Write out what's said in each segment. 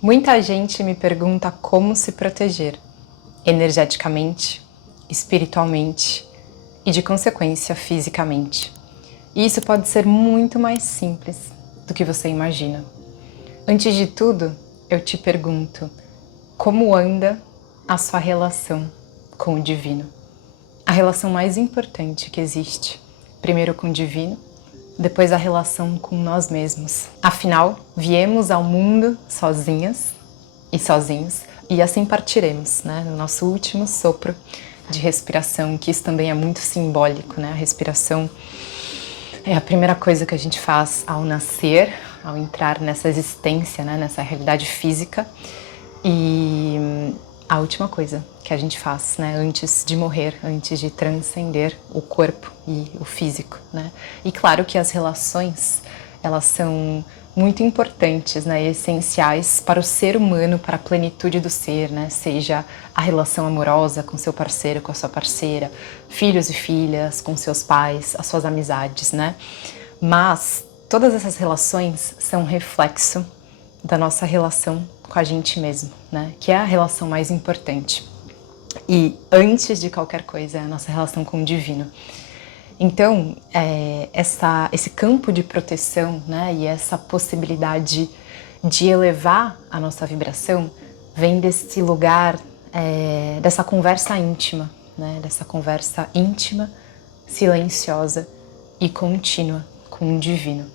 Muita gente me pergunta como se proteger, energeticamente, espiritualmente e, de consequência, fisicamente. E isso pode ser muito mais simples do que você imagina. Antes de tudo, eu te pergunto, como anda a sua relação com o divino? A relação mais importante que existe, primeiro com o divino, depois a relação com nós mesmos. Afinal, viemos ao mundo sozinhas e sozinhos, e assim partiremos, né? No nosso último sopro de respiração, que isso também é muito simbólico, né? A respiração é a primeira coisa que a gente faz ao nascer, ao entrar nessa existência, né? Nessa realidade física, e a última coisa que a gente faz, né, antes de morrer, antes de transcender o corpo e o físico, né? E claro que as relações, elas são muito importantes, né, e essenciais para o ser humano, para a plenitude do ser, né? Seja a relação amorosa com seu parceiro, com a sua parceira, filhos e filhas, com seus pais, as suas amizades, né? Mas todas essas relações são reflexo da nossa relação com a gente mesmo, né? Que é a relação mais importante. E antes de qualquer coisa, é a nossa relação com o divino. Então, esse campo de proteção, né? E essa possibilidade de elevar a nossa vibração vem desse lugar, dessa conversa íntima, né? Dessa conversa íntima, silenciosa e contínua com o divino.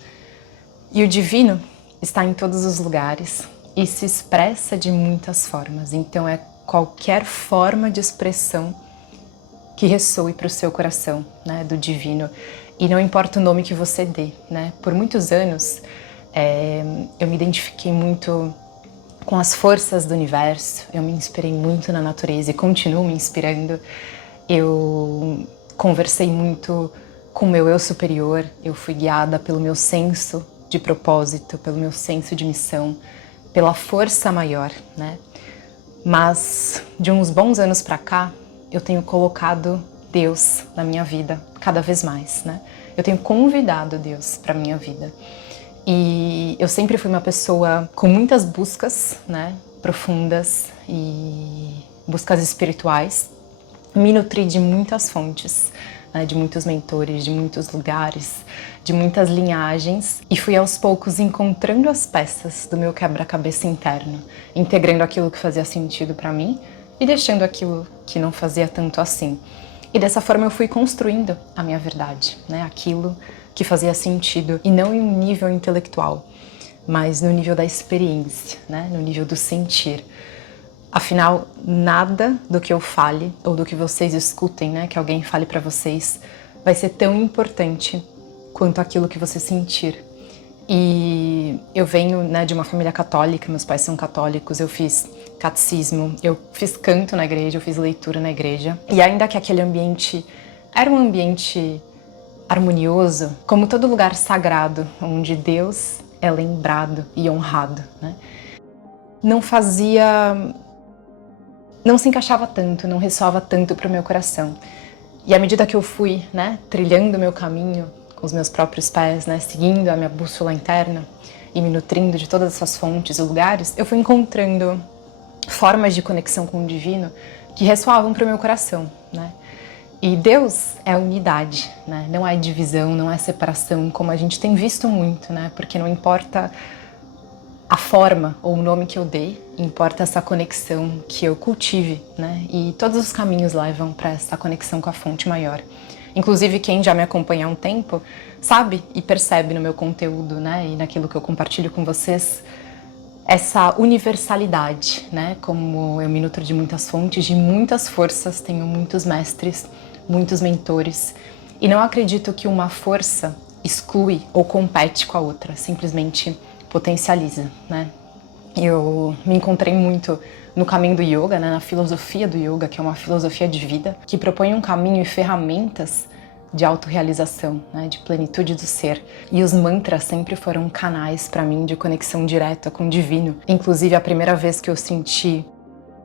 E o divino está em todos os lugares e se expressa de muitas formas. Então é qualquer forma de expressão que ressoe para o seu coração, né, do divino. E não importa o nome que você dê, né? Por muitos anos eu me identifiquei muito com as forças do universo, eu me inspirei muito na natureza e continuo me inspirando. Eu conversei muito com o meu eu superior, eu fui guiada pelo meu senso de propósito, pelo meu senso de missão, pela força maior, né? Mas de uns bons anos pra cá, eu tenho colocado Deus na minha vida cada vez mais, né? Eu tenho convidado Deus pra minha vida. E eu sempre fui uma pessoa com muitas buscas, né, profundas e buscas espirituais. Me nutri de muitas fontes, né, de muitos mentores, de muitos lugares, de muitas linhagens, e fui aos poucos encontrando as peças do meu quebra-cabeça interno, integrando aquilo que fazia sentido para mim e deixando aquilo que não fazia tanto assim. E dessa forma eu fui construindo a minha verdade, né, aquilo que fazia sentido, e não em um nível intelectual, mas no nível da experiência, né, no nível do sentir. Afinal, nada do que eu fale ou do que vocês escutem, né, que alguém fale para vocês, vai ser tão importante quanto aquilo que você sentir. E eu venho, né, de uma família católica, meus pais são católicos, eu fiz catecismo, eu fiz canto na igreja, eu fiz leitura na igreja. E ainda que aquele ambiente era um ambiente harmonioso, como todo lugar sagrado, onde Deus é lembrado e honrado, né, não se encaixava tanto, não ressoava tanto para o meu coração. E à medida que eu fui, né, trilhando o meu caminho com os meus próprios pés, né, seguindo a minha bússola interna e me nutrindo de todas essas fontes e lugares, eu fui encontrando formas de conexão com o divino que ressoavam para o meu coração, né? E Deus é unidade, né? Não é divisão, não é separação, como a gente tem visto muito, né? Porque não importa a forma ou o nome que eu dei, importa essa conexão que eu cultive, né? E todos os caminhos levam para essa conexão com a fonte maior. Inclusive, quem já me acompanha há um tempo sabe e percebe no meu conteúdo, né? E naquilo que eu compartilho com vocês, essa universalidade, né? Como eu me nutro de muitas fontes, de muitas forças, tenho muitos mestres, muitos mentores. E não acredito que uma força exclui ou compete com a outra, simplesmente potencializa, né? Eu me encontrei muito no caminho do yoga, né, na filosofia do yoga, que é uma filosofia de vida, que propõe um caminho e ferramentas de autorrealização, né, de plenitude do ser. E os mantras sempre foram canais para mim de conexão direta com o divino. Inclusive, a primeira vez que eu senti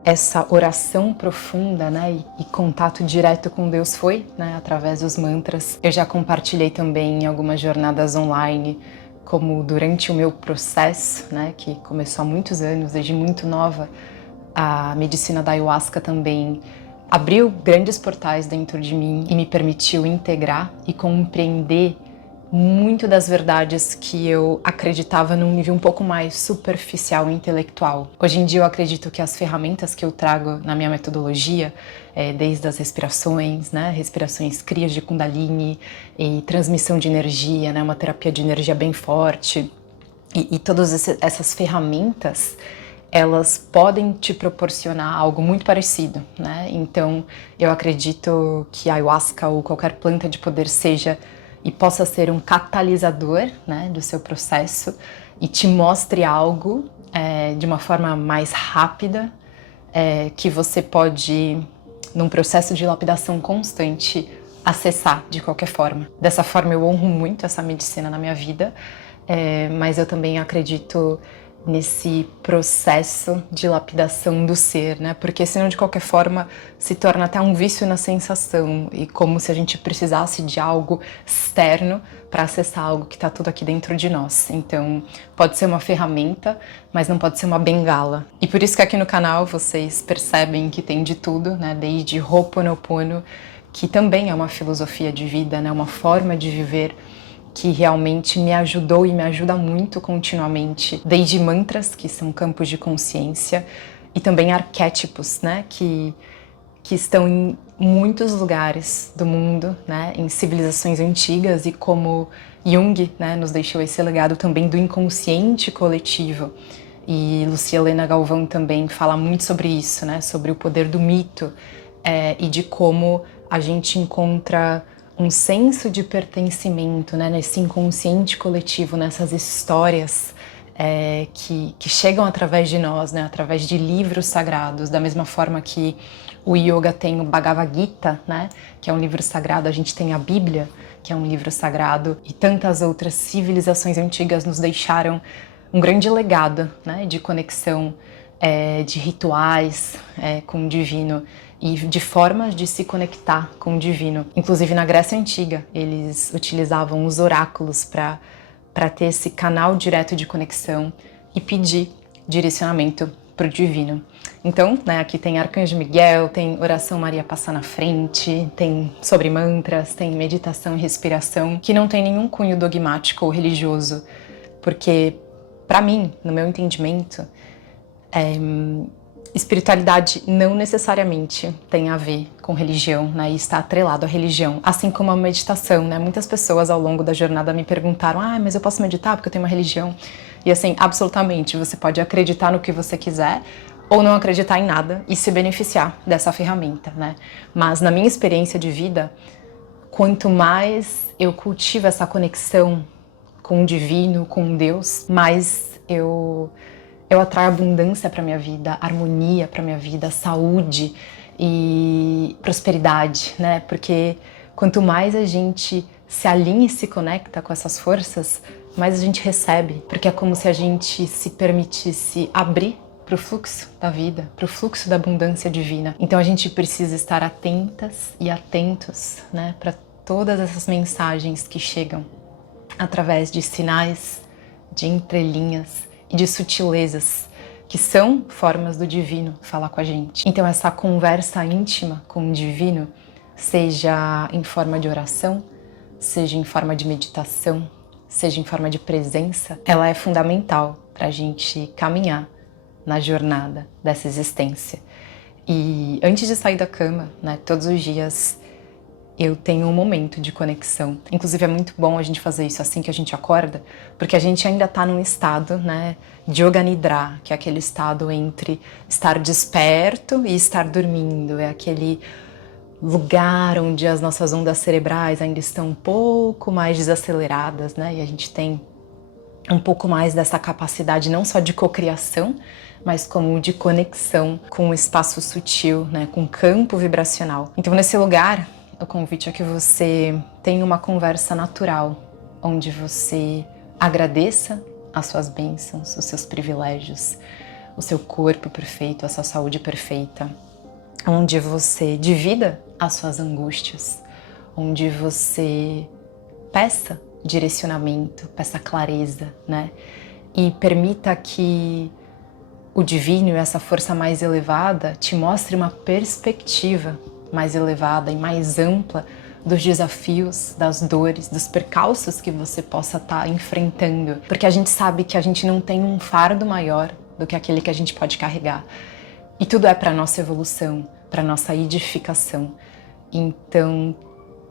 essa oração profunda, né, e contato direto com Deus foi, né, através dos mantras. Eu já compartilhei também em algumas jornadas online como durante o meu processo, né, que começou há muitos anos, desde muito nova, a medicina da ayahuasca também abriu grandes portais dentro de mim e me permitiu integrar e compreender muito das verdades que eu acreditava num nível um pouco mais superficial e intelectual. Hoje em dia eu acredito que as ferramentas que eu trago na minha metodologia, desde as respirações, né, respirações crias de Kundalini e transmissão de energia, né, uma terapia de energia bem forte, e todas essas ferramentas, elas podem te proporcionar algo muito parecido, né? Então, eu acredito que a ayahuasca ou qualquer planta de poder seja e possa ser um catalisador, né, do seu processo e te mostre algo de uma forma mais rápida, que você pode, num processo de lapidação constante, acessar de qualquer forma. Dessa forma, eu honro muito essa medicina na minha vida, mas eu também acredito nesse processo de lapidação do ser, né? Porque senão de qualquer forma se torna até um vício na sensação e como se a gente precisasse de algo externo para acessar algo que está tudo aqui dentro de nós. Então pode ser uma ferramenta, mas não pode ser uma bengala. E por isso que aqui no canal vocês percebem que tem de tudo, né? Desde Ho'oponopono, que também é uma filosofia de vida, né? Uma forma de viver que realmente me ajudou e me ajuda muito continuamente, desde mantras, que são campos de consciência, e também arquétipos, né, que estão em muitos lugares do mundo, né, em civilizações antigas, e como Jung, né, nos deixou esse legado também do inconsciente coletivo. E Lucia Helena Galvão também fala muito sobre isso, né, sobre o poder do mito, e de como a gente encontra um senso de pertencimento, né, nesse inconsciente coletivo, nessas histórias que chegam através de nós, né, através de livros sagrados, da mesma forma que o yoga tem o Bhagavad Gita, né, que é um livro sagrado, a gente tem a Bíblia, que é um livro sagrado, e tantas outras civilizações antigas nos deixaram um grande legado, né, de conexão, de rituais com o divino e de formas de se conectar com o divino. Inclusive na Grécia Antiga, eles utilizavam os oráculos para ter esse canal direto de conexão e pedir direcionamento para o divino. Então, né, aqui tem Arcanjo Miguel, tem Oração Maria Passa na Frente, tem sobre mantras, tem meditação e respiração, que não tem nenhum cunho dogmático ou religioso, porque, para mim, no meu entendimento, espiritualidade não necessariamente tem a ver com religião, né, e está atrelado à religião, assim como a meditação, né? Muitas pessoas ao longo da jornada me perguntaram: mas eu posso meditar porque eu tenho uma religião? E assim, absolutamente, você pode acreditar no que você quiser ou não acreditar em nada e se beneficiar dessa ferramenta, né? Mas na minha experiência de vida, quanto mais eu cultivo essa conexão com o divino, com Deus, mais eu atraio abundância para minha vida, harmonia para minha vida, saúde e prosperidade, né? Porque quanto mais a gente se alinha e se conecta com essas forças, mais a gente recebe, porque é como se a gente se permitisse abrir para o fluxo da vida, para o fluxo da abundância divina. Então a gente precisa estar atentas e atentos, né, para todas essas mensagens que chegam através de sinais, de entrelinhas e de sutilezas, que são formas do divino falar com a gente. Então essa conversa íntima com o divino, seja em forma de oração, seja em forma de meditação, seja em forma de presença, ela é fundamental para a gente caminhar na jornada dessa existência. E antes de sair da cama, né, todos os dias eu tenho um momento de conexão. Inclusive é muito bom a gente fazer isso assim que a gente acorda, porque a gente ainda está num estado, né, de Yoga Nidra, que é aquele estado entre estar desperto e estar dormindo. É aquele lugar onde as nossas ondas cerebrais ainda estão um pouco mais desaceleradas, né, e a gente tem um pouco mais dessa capacidade não só de cocriação, mas como de conexão com o espaço sutil, né, com o campo vibracional. Então nesse lugar, o convite é que você tenha uma conversa natural, onde você agradeça as suas bênçãos, os seus privilégios, o seu corpo perfeito, a sua saúde perfeita, onde você divida as suas angústias, onde você peça direcionamento, peça clareza, né? E permita que o divino e essa força mais elevada te mostre uma perspectiva mais elevada e mais ampla dos desafios, das dores, dos percalços que você possa estar enfrentando. Porque a gente sabe que a gente não tem um fardo maior do que aquele que a gente pode carregar. E tudo é para nossa evolução, para nossa edificação. Então,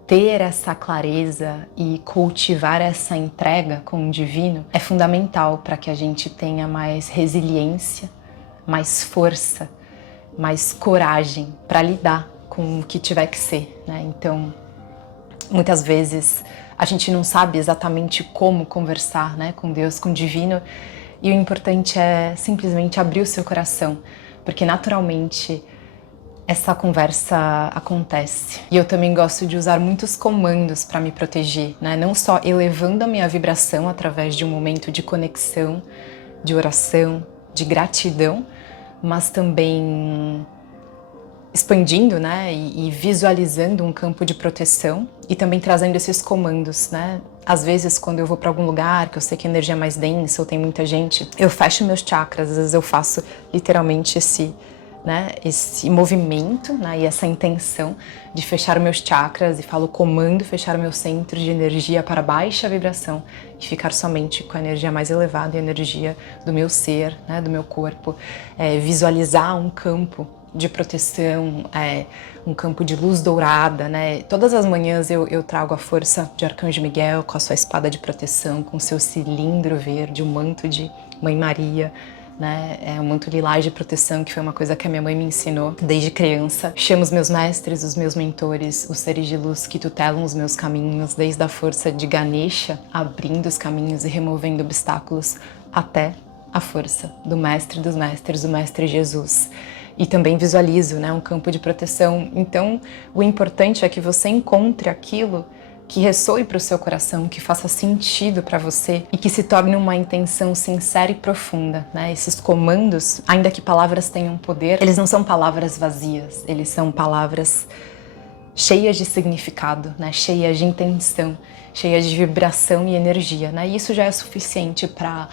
ter essa clareza e cultivar essa entrega com o divino é fundamental para que a gente tenha mais resiliência, mais força, mais coragem para lidar com o que tiver que ser, né? Então, muitas vezes a gente não sabe exatamente como conversar, né, com Deus, com o divino, e o importante é simplesmente abrir o seu coração, porque naturalmente essa conversa acontece. E eu também gosto de usar muitos comandos para me proteger, né? Não só elevando a minha vibração através de um momento de conexão, de oração, de gratidão, mas também expandindo, né, e visualizando um campo de proteção e também trazendo esses comandos, né? Às vezes, quando eu vou para algum lugar que eu sei que a energia é mais densa ou tem muita gente, eu fecho meus chakras, às vezes eu faço literalmente esse movimento, né, e essa intenção de fechar meus chakras e falo comando fechar o meu centro de energia para baixa vibração e ficar somente com a energia mais elevada e a energia do meu ser, né, do meu corpo, visualizar um campo de proteção, um campo de luz dourada, né? Todas as manhãs eu trago a força de Arcanjo Miguel com a sua espada de proteção, com o seu cilindro verde, o manto de Mãe Maria, né? É um manto lilás de proteção, que foi uma coisa que a minha mãe me ensinou desde criança. Chamo os meus mestres, os meus mentores, os seres de luz que tutelam os meus caminhos, desde a força de Ganesha, abrindo os caminhos e removendo obstáculos, até a força do mestre dos mestres, o mestre Jesus. E também visualizo, né, um campo de proteção. Então, o importante é que você encontre aquilo que ressoe para o seu coração, que faça sentido para você e que se torne uma intenção sincera e profunda, né? Esses comandos, ainda que palavras tenham poder, eles não são palavras vazias, eles são palavras cheias de significado, né? Cheias de intenção, cheias de vibração e energia, né? E isso já é suficiente para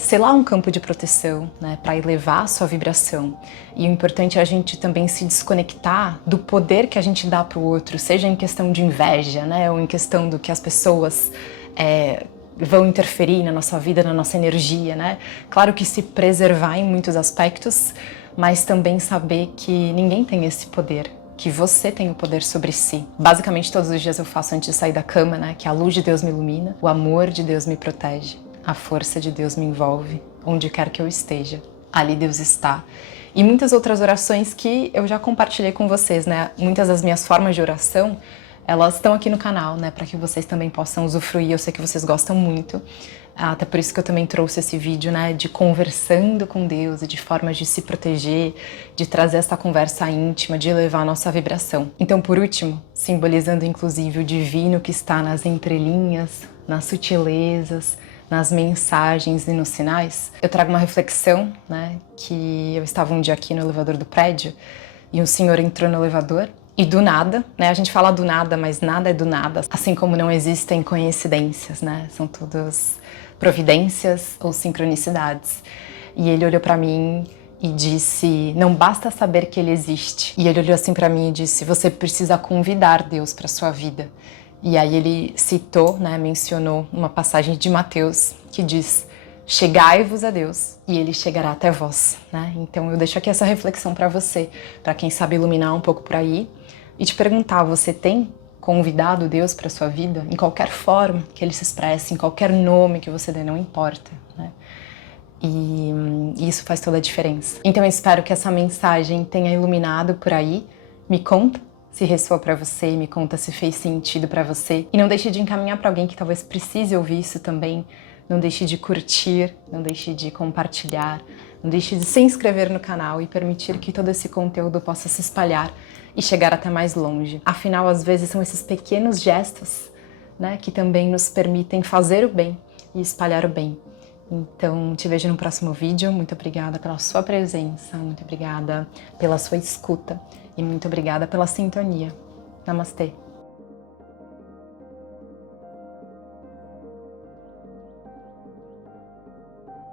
selar um campo de proteção, né, para elevar a sua vibração. E o importante é a gente também se desconectar do poder que a gente dá para o outro, seja em questão de inveja, né, ou em questão do que as pessoas vão interferir na nossa vida, na nossa energia, né? Claro que se preservar em muitos aspectos, mas também saber que ninguém tem esse poder, que você tem o poder sobre si. Basicamente, todos os dias eu faço antes de sair da cama, né, que a luz de Deus me ilumina, o amor de Deus me protege. A força de Deus me envolve, onde quer que eu esteja, ali Deus está. E muitas outras orações que eu já compartilhei com vocês, né? Muitas das minhas formas de oração, elas estão aqui no canal, né? Para que vocês também possam usufruir. Eu sei que vocês gostam muito, até por isso que eu também trouxe esse vídeo, né? De conversando com Deus e de formas de se proteger, de trazer essa conversa íntima, de elevar a nossa vibração. Então, por último, simbolizando inclusive o divino que está nas entrelinhas, nas sutilezas, nas mensagens e nos sinais, eu trago uma reflexão, né, que eu estava um dia aqui no elevador do prédio e um senhor entrou no elevador e do nada, né, a gente fala do nada, mas nada é do nada, assim como não existem coincidências, né, são todas providências ou sincronicidades. E ele olhou para mim e disse, não basta saber que ele existe. E ele olhou assim para mim e disse, você precisa convidar Deus para sua vida. E aí ele citou, né, mencionou uma passagem de Mateus que diz, chegai-vos a Deus e ele chegará até vós, né? Então eu deixo aqui essa reflexão para você, para quem sabe iluminar um pouco por aí e te perguntar, você tem convidado Deus para sua vida? Em qualquer forma que ele se expresse, em qualquer nome que você dê, não importa, né? E isso faz toda a diferença. Então eu espero que essa mensagem tenha iluminado por aí. Me conta se ressoou para você, me conta se fez sentido para você. E não deixe de encaminhar para alguém que talvez precise ouvir isso também. Não deixe de curtir, não deixe de compartilhar, não deixe de se inscrever no canal e permitir que todo esse conteúdo possa se espalhar e chegar até mais longe. Afinal, às vezes são esses pequenos gestos, né, que também nos permitem fazer o bem e espalhar o bem. Então, te vejo no próximo vídeo. Muito obrigada pela sua presença, muito obrigada pela sua escuta e muito obrigada pela sintonia. Namastê!